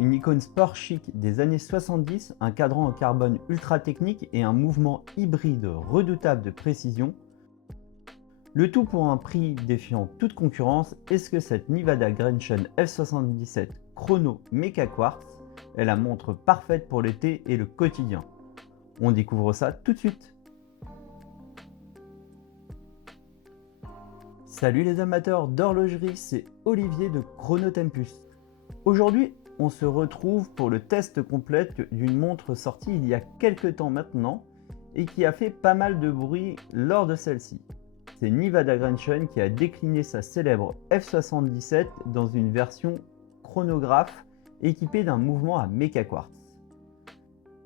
une icône sport chic des années 70, un cadran en carbone ultra technique et un mouvement hybride redoutable de précision. Le tout pour un prix défiant toute concurrence. Est-ce que cette Nevada Grenchen F77 Chrono Mecha Quartz est la montre parfaite pour l'été et le quotidien? On découvre ça tout de suite. Salut les amateurs d'horlogerie, c'est Olivier de Chronotempus. Aujourd'hui, on se retrouve pour le test complet d'une montre sortie il y a quelques temps maintenant et qui a fait pas mal de bruit lors de celle-ci. C'est Nevada Grenchen qui a décliné sa célèbre F77 dans une version chronographe équipée d'un mouvement à Mecha Quartz.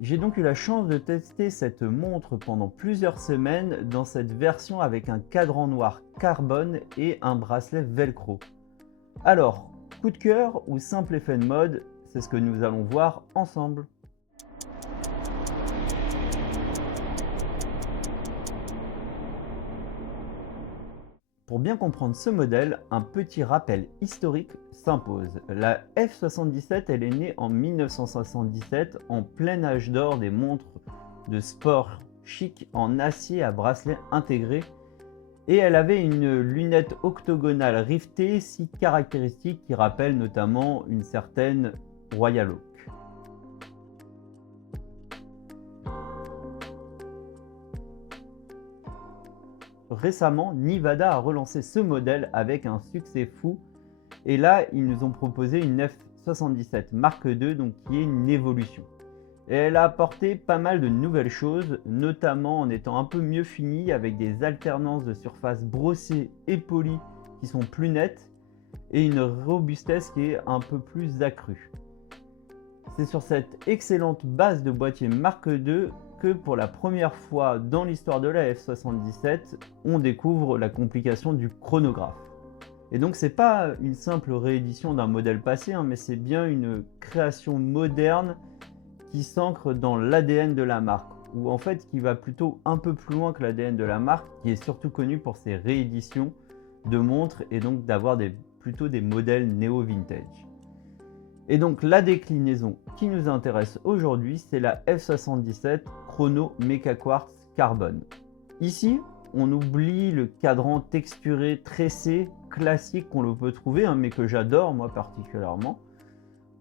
J'ai donc eu la chance de tester cette montre pendant plusieurs semaines dans cette version avec un cadran noir carbone et un bracelet velcro. Alors, coup de cœur ou simple effet de mode, c'est ce que nous allons voir ensemble. Pour bien comprendre ce modèle, un petit rappel historique s'impose. La F77, elle est née en 1977 en plein âge d'or des montres de sport chic en acier à bracelet intégré et elle avait une lunette octogonale rivetée si caractéristique qui rappelle notamment une certaine Royal Oak. Récemment, Nevada a relancé ce modèle avec un succès fou et là ils nous ont proposé une F77 Mark II, donc qui est une évolution. Et elle a apporté pas mal de nouvelles choses, notamment en étant un peu mieux finie avec des alternances de surface brossées et polies qui sont plus nettes et une robustesse qui est un peu plus accrue. C'est sur cette excellente base de boîtier Mark II que pour la première fois dans l'histoire de la F77, on découvre la complication du chronographe. Et donc c'est pas une simple réédition d'un modèle passé, mais c'est bien une création moderne qui s'ancre dans l'ADN de la marque, ou en fait qui va plutôt un peu plus loin que l'ADN de la marque, qui est surtout connue pour ses rééditions de montres et donc d'avoir plutôt des modèles néo-vintage. Et donc la déclinaison qui nous intéresse aujourd'hui, c'est la F77 Chrono Mecha Quartz Carbone. Ici, on oublie le cadran texturé tressé classique qu'on peut trouver, mais que j'adore moi particulièrement,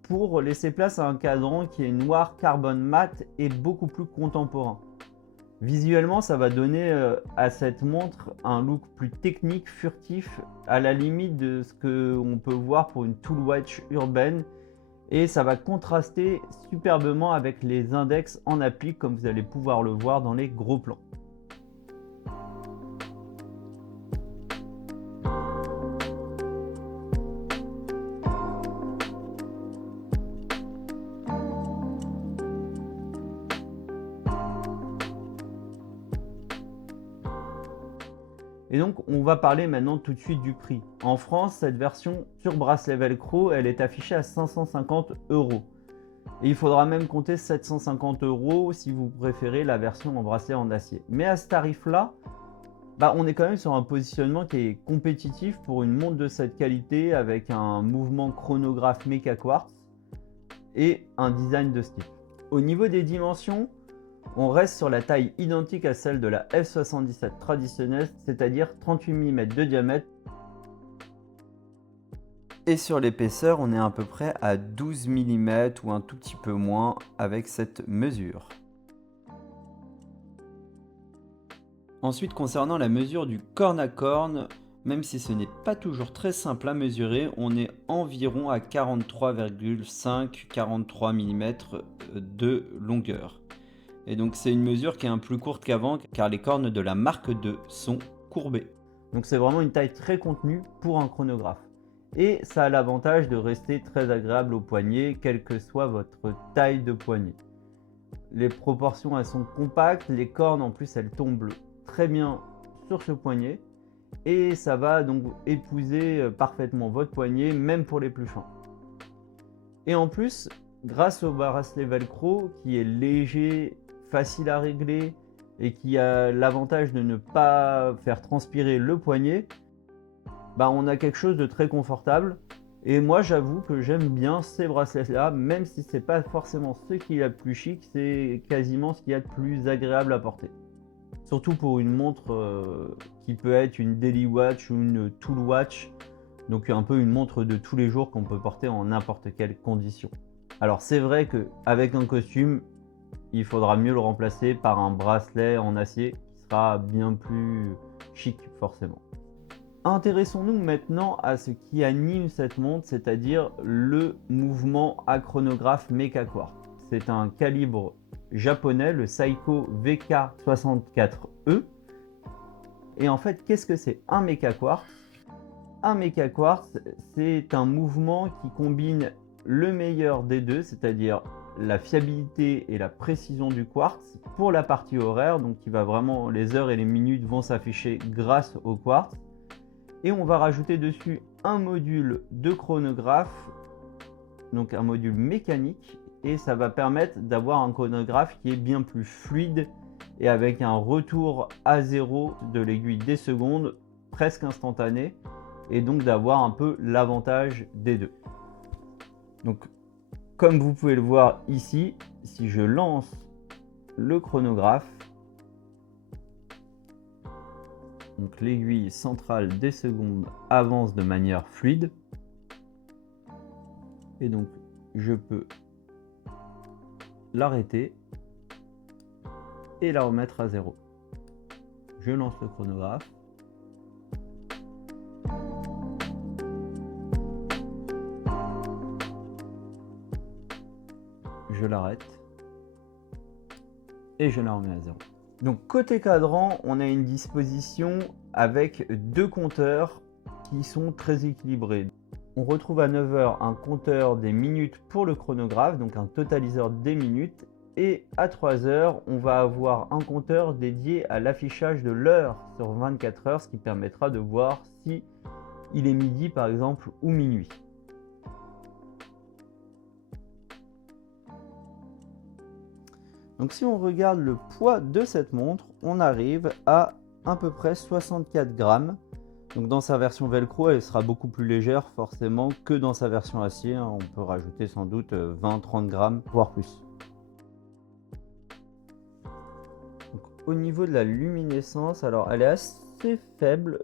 pour laisser place à un cadran qui est noir carbone mat et beaucoup plus contemporain. Visuellement, ça va donner à cette montre un look plus technique, furtif, à la limite de ce qu'on peut voir pour une tool watch urbaine. Et ça va contraster superbement avec les index en applique comme vous allez pouvoir le voir dans les gros plans. Et donc on va parler maintenant tout de suite du prix. En France, cette version sur bracelet velcro, elle est affichée à 550 €. Et il faudra même compter 750 € si vous préférez la version en bracelet en acier. Mais à ce tarif-là, on est quand même sur un positionnement qui est compétitif pour une montre de cette qualité avec un mouvement chronographe Mecha Quartz et un design de ce type. Au niveau des dimensions, on reste sur la taille identique à celle de la F77 traditionnelle, c'est-à-dire 38 mm de diamètre. Et sur l'épaisseur, on est à peu près à 12 mm ou un tout petit peu moins avec cette mesure. Ensuite, concernant la mesure du corne à corne, même si ce n'est pas toujours très simple à mesurer, on est environ à 43,5-43 mm de longueur. Et donc c'est une mesure qui est plus courte qu'avant car les cornes de la Mark II sont courbées. Donc c'est vraiment une taille très contenue pour un chronographe. Et ça a l'avantage de rester très agréable au poignet, quelle que soit votre taille de poignet. Les proportions elles sont compactes, les cornes en plus elles tombent très bien sur ce poignet. Et ça va donc épouser parfaitement votre poignet, même pour les plus fins. Et en plus, grâce au bracelet velcro qui est léger, facile à régler et qui a l'avantage de ne pas faire transpirer le poignet, on a quelque chose de très confortable Et moi, j'avoue que j'aime bien ces bracelets-là, même si c'est pas forcément ce qu'il y a de plus chic, c'est quasiment ce qu'il y a de plus agréable à porter. Surtout pour une montre qui peut être une daily watch ou une tool watch, donc un peu une montre de tous les jours qu'on peut porter en n'importe quelle condition. Alors c'est vrai qu'avec un costume, il faudra mieux le remplacer par un bracelet en acier qui sera bien plus chic forcément. Intéressons-nous maintenant à ce qui anime cette montre, c'est-à-dire le mouvement à chronographe Mecha Quartz. C'est un calibre japonais, le Seiko VK64E. Et en fait, qu'est-ce que c'est un Mecha Quartz? Un Mecha Quartz, c'est un mouvement qui combine le meilleur des deux, c'est-à-dire la fiabilité et la précision du quartz pour la partie horaire, donc qui va vraiment, les heures et les minutes vont s'afficher grâce au quartz. Et on va rajouter dessus un module de chronographe, donc un module mécanique, et ça va permettre d'avoir un chronographe qui est bien plus fluide et avec un retour à zéro de l'aiguille des secondes presque instantané, et donc d'avoir un peu l'avantage des deux. Donc comme vous pouvez le voir ici, si je lance le chronographe, donc l'aiguille centrale des secondes avance de manière fluide. Et donc je peux l'arrêter et la remettre à zéro. Je lance le chronographe. Je l'arrête. Et je la remets à zéro. Donc côté cadran, on a une disposition avec deux compteurs qui sont très équilibrés. On retrouve à 9 h un compteur des minutes pour le chronographe, donc un totaliseur des minutes. Et à 3 h, on va avoir un compteur dédié à l'affichage de l'heure sur 24 heures, ce qui permettra de voir si il est midi par exemple ou minuit. Donc si on regarde le poids de cette montre, on arrive à peu près 64 grammes. Donc dans sa version velcro, elle sera beaucoup plus légère forcément que dans sa version acier. On peut rajouter sans doute 20-30 grammes, voire plus. Donc, au niveau de la luminescence, alors elle est assez faible,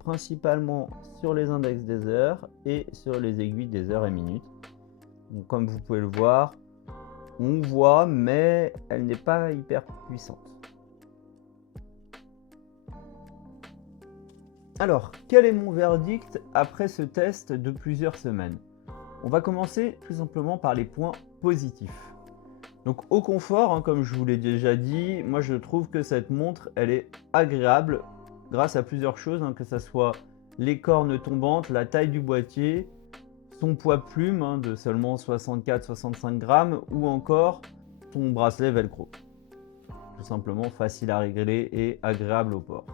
principalement sur les index des heures et sur les aiguilles des heures et minutes. Donc comme vous pouvez le voir, on voit, mais elle n'est pas hyper puissante. Alors, quel est mon verdict après ce test de plusieurs semaines? On va commencer tout simplement par les points positifs. Donc au confort, comme je vous l'ai déjà dit, moi je trouve que cette montre, elle est agréable grâce à plusieurs choses, que ce soit les cornes tombantes, la taille du boîtier, son poids plume de seulement 64-65 grammes ou encore son bracelet velcro. Tout simplement facile à régler et agréable au port.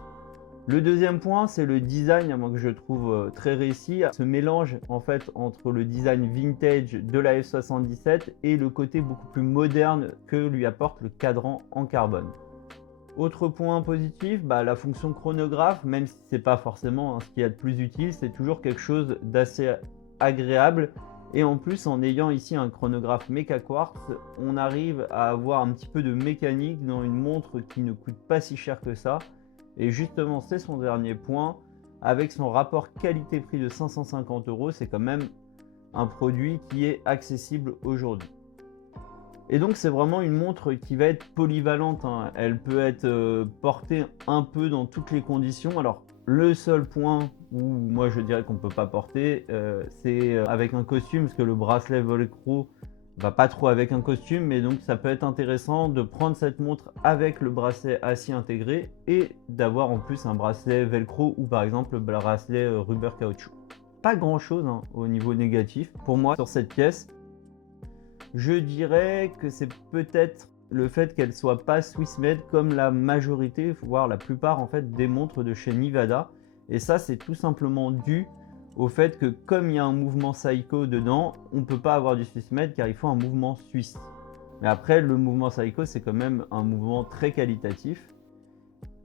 Le deuxième point, c'est le design, moi que je trouve très réussi. Ce mélange en fait entre le design vintage de la F77 et le côté beaucoup plus moderne que lui apporte le cadran en carbone. Autre point positif, la fonction chronographe, même si c'est pas forcément ce qu'il y a de plus utile, c'est toujours quelque chose d'assez agréable. Et en plus, en ayant ici un chronographe Mecha Quartz, on arrive à avoir un petit peu de mécanique dans une montre qui ne coûte pas si cher que ça. Et justement, c'est son dernier point. Avec son rapport qualité-prix de 550 €, c'est quand même un produit qui est accessible aujourd'hui. Et donc c'est vraiment une montre qui va être polyvalente. Elle peut être portée un peu dans toutes les conditions. Alors le seul point où moi je dirais qu'on ne peut pas porter, c'est avec un costume, parce que le bracelet velcro va pas trop avec un costume, mais donc ça peut être intéressant de prendre cette montre avec le bracelet acier intégré et d'avoir en plus un bracelet velcro ou par exemple le bracelet rubber caoutchouc. Pas grand chose au niveau négatif pour moi sur cette pièce. Je dirais que c'est peut-être le fait qu'elle soit pas Swiss made comme la majorité, voire la plupart en fait des montres de chez Nivada. Et ça c'est tout simplement dû au fait que comme il y a un mouvement Seiko dedans, on ne peut pas avoir du Swiss made car il faut un mouvement suisse. Mais après le mouvement Seiko c'est quand même un mouvement très qualitatif.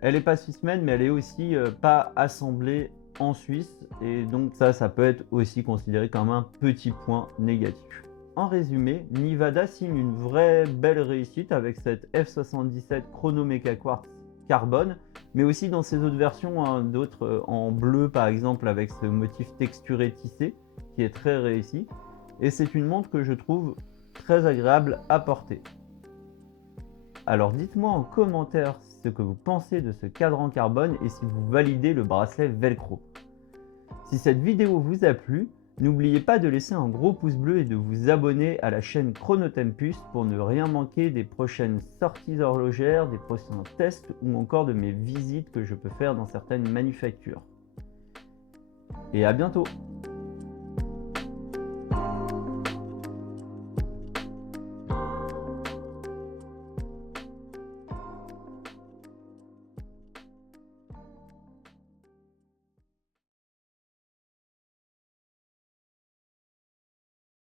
Elle n'est pas Swiss made mais elle est aussi pas assemblée en Suisse, et donc ça peut être aussi considéré comme un petit point négatif. En résumé, Nivada signe une vraie belle réussite avec cette F77 Chrono Mecha Quartz carbone, mais aussi dans ses autres versions, hein, d'autres en bleu par exemple avec ce motif texturé tissé qui est très réussi, et c'est une montre que je trouve très agréable à porter. Alors dites-moi en commentaire ce que vous pensez de ce cadran carbone et si vous validez le bracelet Velcro. Si cette vidéo vous a plu, n'oubliez pas de laisser un gros pouce bleu et de vous abonner à la chaîne Chronotempus pour ne rien manquer des prochaines sorties horlogères, des prochains tests ou encore de mes visites que je peux faire dans certaines manufactures. Et à bientôt!